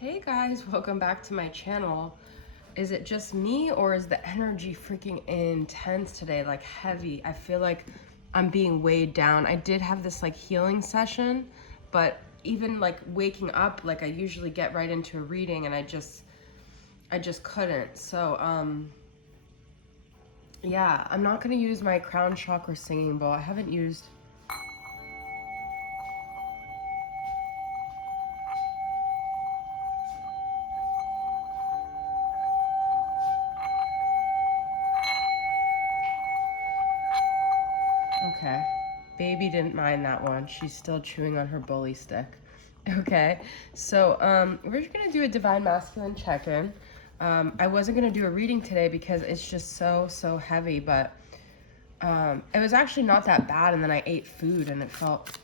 Hey guys, welcome back to my channel. Is it just me or is the energy freaking intense today, like heavy? I feel like I'm being weighed down. I did have this like healing session, but even like waking up, like I usually get right into a reading and I just couldn't. So yeah, I'm not gonna use my crown chakra singing bowl. I haven't used. Okay. Baby didn't mind that one. She's still chewing on her bully stick. Okay. So we're just gonna do a divine masculine check-in. I wasn't gonna do a reading today because it's just so heavy, but it was actually not that bad, and then I ate food and it felt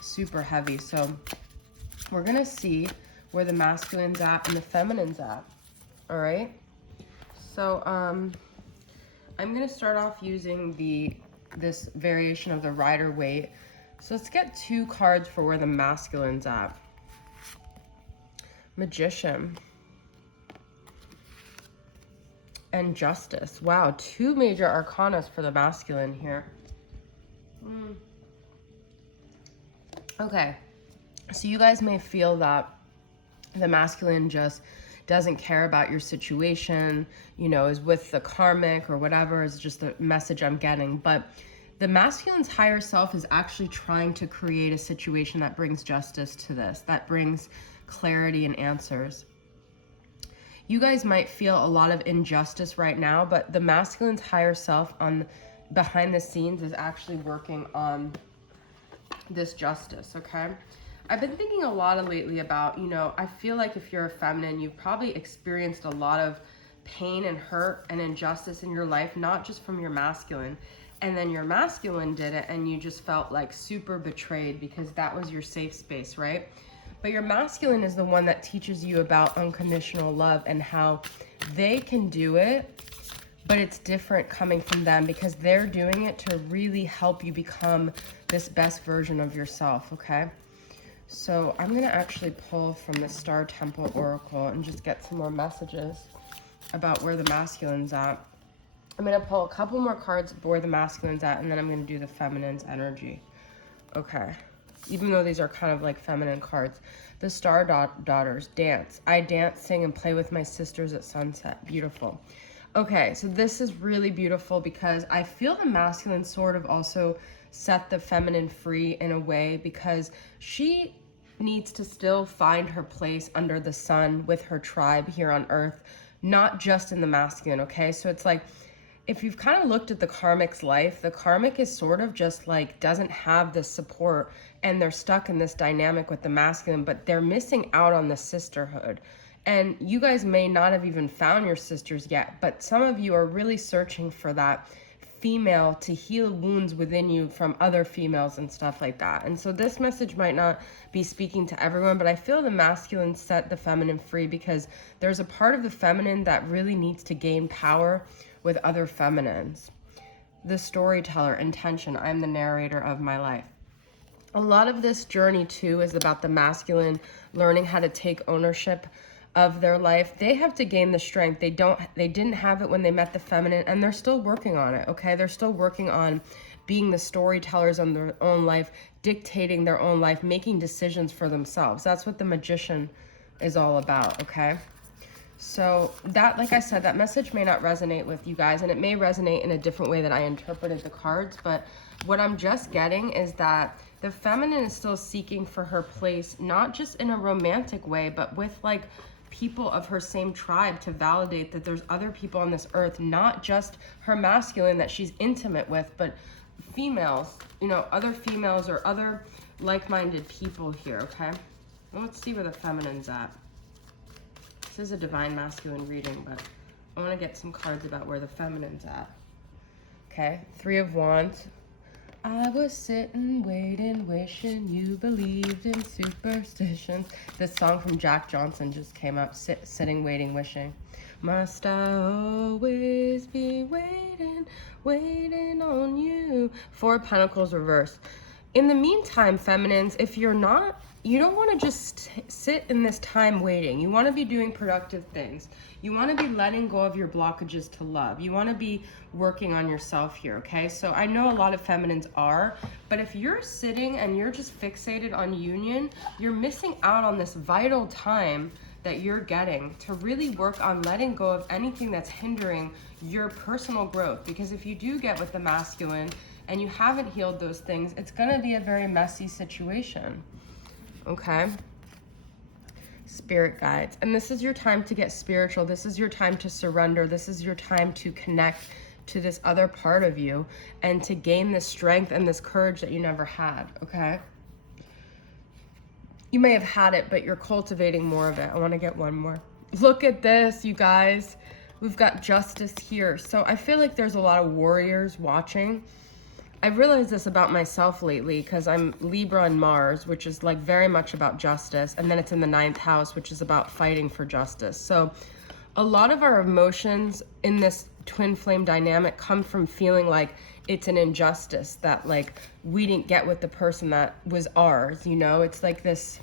super heavy. So we're gonna see where the masculine's at and the feminine's at. All right. So I'm gonna start off using this variation of the Rider Waite. So let's get 2 cards for where the masculine's at. Magician and Justice. Wow, 2 major arcanas for the masculine here. Okay, so you guys may feel that the masculine just doesn't care about your situation, you know, is with the karmic or whatever, is just the message I'm getting. But the masculine's higher self is actually trying to create a situation that brings justice to this, that brings clarity and answers. You guys might feel a lot of injustice right now, but the masculine's higher self on behind the scenes is actually working on this justice, okay? I've been thinking a lot lately about, you know, I feel like if you're a feminine, you've probably experienced a lot of pain and hurt and injustice in your life, not just from your masculine. And then your masculine did it and you just felt like super betrayed because that was your safe space, right? But your masculine is the one that teaches you about unconditional love and how they can do it, but it's different coming from them because they're doing it to really help you become this best version of yourself, okay? So I'm gonna actually pull from the Star Temple Oracle and just get some more messages about where the masculine's at. I'm gonna pull a couple more cards where the masculine's at, and then I'm gonna do the feminine's energy. Okay, even though these are kind of like feminine cards. The Star Daughters, dance. I dance, sing, and play with my sisters at sunset. Beautiful. Okay, so this is really beautiful because I feel the masculine sort of also set the feminine free in a way because she needs to still find her place under the sun with her tribe here on earth, not just in the masculine, okay? So it's like, if you've kind of looked at the karmic's life, the karmic is sort of just like doesn't have this support and they're stuck in this dynamic with the masculine, but they're missing out on the sisterhood. And you guys may not have even found your sisters yet, but some of you are really searching for that female to heal wounds within you from other females and stuff like that. And so this message might not be speaking to everyone, but I feel the masculine set the feminine free because there's a part of the feminine that really needs to gain power with other feminines. The storyteller, intention, I'm the narrator of my life. A lot of this journey too is about the masculine learning how to take ownership of their life. They have to gain the strength. They didn't have it when they met the feminine, and they're still working on it, okay? They're still working on being the storytellers on their own life, dictating their own life, making decisions for themselves. That's what the magician is all about, okay? So that, like I said, that message may not resonate with you guys, and it may resonate in a different way that I interpreted the cards, but what I'm just getting is that the feminine is still seeking for her place, not just in a romantic way, but with like people of her same tribe to validate that there's other people on this earth, not just her masculine that she's intimate with, but females, you know, other females or other like-minded people here, okay? Well, let's see where the feminine's at. This is a divine masculine reading, but I want to get some cards about where the feminine's at. Okay, 3 of Wands. I was sitting, waiting, wishing you believed in superstitions. This song from Jack Johnson just came up, sitting, waiting, wishing. Must I always be waiting, waiting on you? 4 of Pentacles reversed. In the meantime, feminines, if you're not you don't want to just sit in this time waiting. You want to be doing productive things. You want to be letting go of your blockages to love. You want to be working on yourself here, okay? So I know a lot of feminines are, but if you're sitting and you're just fixated on union, you're missing out on this vital time that you're getting to really work on letting go of anything that's hindering your personal growth. Because if you do get with the masculine and you haven't healed those things, it's going to be a very messy situation. Okay? Spirit guides. And this is your time to get spiritual. This is your time to surrender. This is your time to connect to this other part of you and to gain this strength and this courage that you never had. Okay? You may have had it, but you're cultivating more of it. I want to get one more. Look at this, you guys. We've got justice here. So I feel like there's a lot of warriors watching. I've realized this about myself lately because I'm Libra and Mars, which is like very much about justice. And then it's in the 9th house, which is about fighting for justice. So a lot of our emotions in this twin flame dynamic come from feeling like it's an injustice that like we didn't get with the person that was ours, you know? It's like this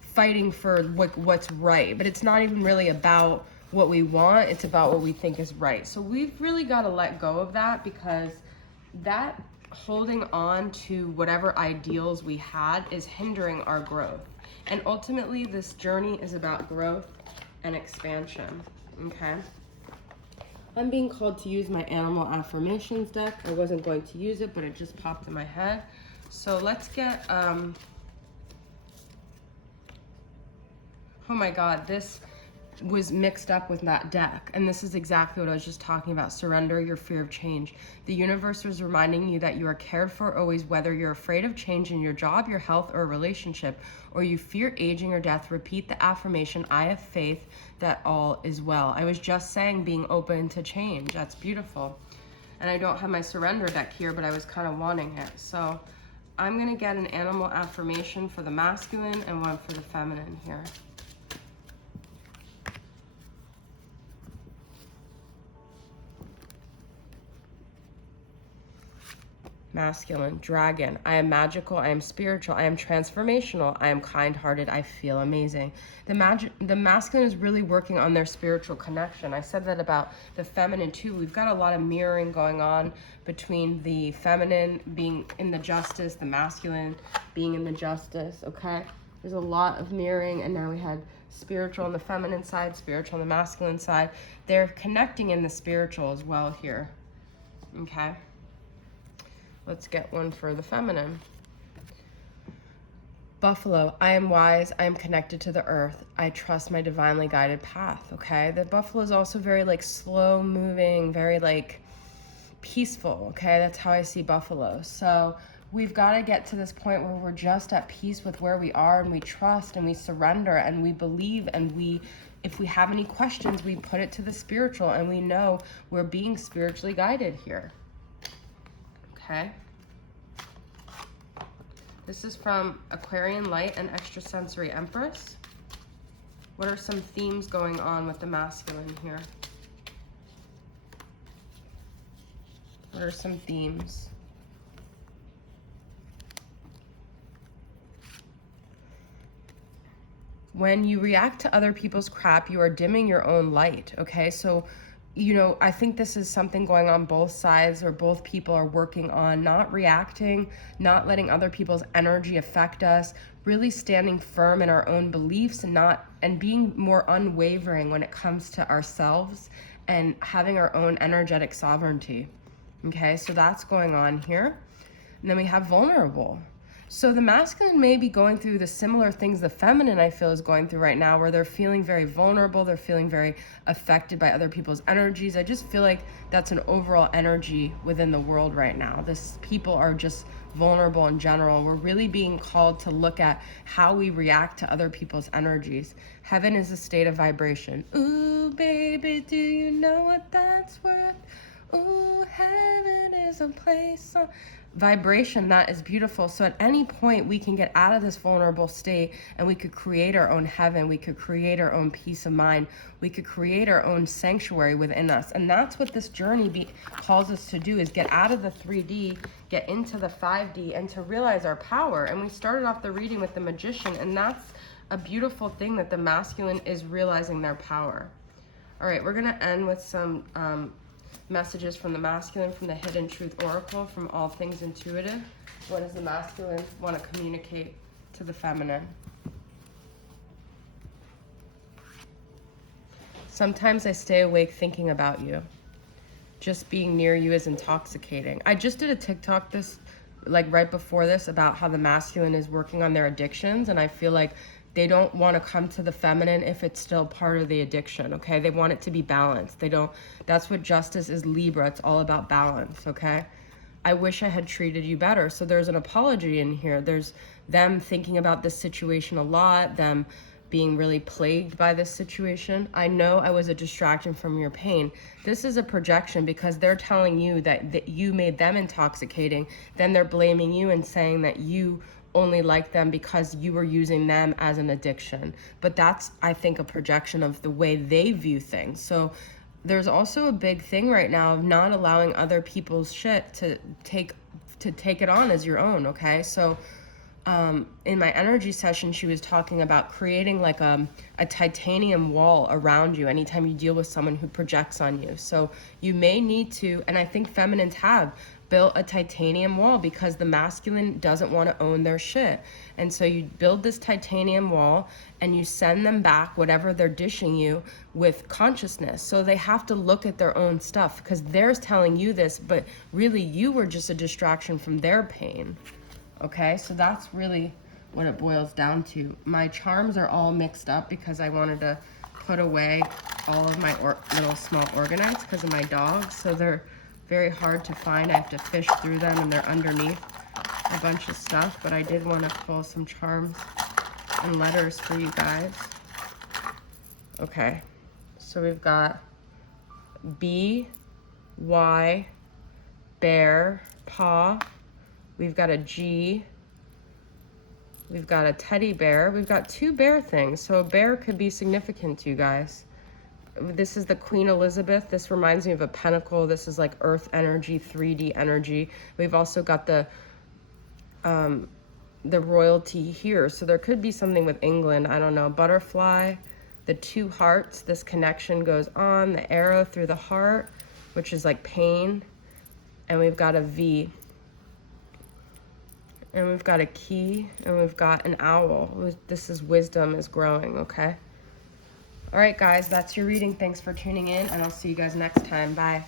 fighting for what's right, but it's not even really about what we want. It's about what we think is right. So we've really got to let go of that, because that holding on to whatever ideals we had is hindering our growth. And ultimately, this journey is about growth and expansion, okay? I'm being called to use my animal affirmations deck. I wasn't going to use it, but it just popped in my head. So let's get, oh my God, this was mixed up with that deck. And this is exactly what I was just talking about. Surrender your fear of change. The universe was reminding you that you are cared for always, whether you're afraid of change in your job, your health, or a relationship, or you fear aging or death. Repeat the affirmation, I have faith that all is well. I was just saying being open to change. That's beautiful. And I don't have my surrender deck here, but I was kind of wanting it. So I'm going to get an animal affirmation for the masculine and one for the feminine here. Masculine, dragon. I am magical, I am spiritual, I am transformational, I am kind-hearted, I feel amazing. The masculine is really working on their spiritual connection. I said that about the feminine too. We've got a lot of mirroring going on between the feminine being in the justice, the masculine being in the justice, okay? There's a lot of mirroring, and now we had spiritual on the feminine side, spiritual on the masculine side. They're connecting in the spiritual as well here, okay? Let's get one for the feminine. Buffalo, I am wise, I am connected to the earth, I trust my divinely guided path, okay? The buffalo is also very like slow moving, very like peaceful, okay? That's how I see buffalo. So we've got to get to this point where we're just at peace with where we are, and we trust and we surrender and we believe, and if we have any questions, we put it to the spiritual, and we know we're being spiritually guided here. Okay. This is from Aquarian Light and Extrasensory Empress. What are some themes going on with the masculine here? What are some themes? When you react to other people's crap, you are dimming your own light, okay? So you know, I think this is something going on both sides, or both people are working on not reacting, not letting other people's energy affect us, really standing firm in our own beliefs, and being more unwavering when it comes to ourselves and having our own energetic sovereignty. Okay, so that's going on here. And then we have vulnerable. So the masculine may be going through the similar things the feminine, I feel, is going through right now, where they're feeling very vulnerable, they're feeling very affected by other people's energies. I just feel like that's an overall energy within the world right now. People are just vulnerable in general. We're really being called to look at how we react to other people's energies. Heaven is a state of vibration. Ooh, baby, do you know what that's worth? Ooh, heaven is a place. Vibration that is beautiful. So at any point we can get out of this vulnerable state and we could create our own heaven. We could create our own peace of mind. We could create our own sanctuary within us. And that's what this journey calls us to do, is get out of the 3D, get into the 5D, and to realize our power. And we started off the reading with the Magician, and that's a beautiful thing, that the masculine is realizing their power. All right, we're gonna end with some messages from the masculine, from the Hidden Truth Oracle, from All Things Intuitive. What does the masculine want to communicate to the feminine? Sometimes I stay awake thinking about you. Just being near you is intoxicating. I just did a TikTok right before this about how the masculine is working on their addictions, and I feel like they don't want to come to the feminine if it's still part of the addiction, okay? They want it to be balanced. That's what justice is, Libra. It's all about balance, okay? I wish I had treated you better. So there's an apology in here. There's them thinking about this situation a lot, them being really plagued by this situation. I know I was a distraction from your pain. This is a projection because they're telling you that you made them intoxicating. Then they're blaming you and saying that you only like them because you were using them as an addiction. But that's, I think, a projection of the way they view things. So there's also a big thing right now of not allowing other people's shit to take it on as your own, okay? So in my energy session, she was talking about creating like a titanium wall around you anytime you deal with someone who projects on you. So you may need to, and I think feminines have built a titanium wall because the masculine doesn't want to own their shit. And so you build this titanium wall and you send them back whatever they're dishing you with consciousness. So they have to look at their own stuff because they're telling you this, but really you were just a distraction from their pain. Okay, so that's really what it boils down to. My charms are all mixed up because I wanted to put away all of my little small organoids because of my dogs. So they're very hard to find. I have to fish through them and they're underneath a bunch of stuff. But I did want to pull some charms and letters for you guys. Okay, so we've got B, Y, bear, paw. We've got a G, we've got a teddy bear, we've got two bear things. So a bear could be significant to you guys. This is the Queen Elizabeth. This reminds me of a pentacle. This is like earth energy, 3D energy. We've also got the royalty here. So there could be something with England. I don't know. Butterfly, the two hearts. This connection goes on. The arrow through the heart, which is like pain. And we've got a V. And we've got a key, and we've got an owl. This is wisdom is growing, okay? All right, guys, that's your reading. Thanks for tuning in, and I'll see you guys next time. Bye.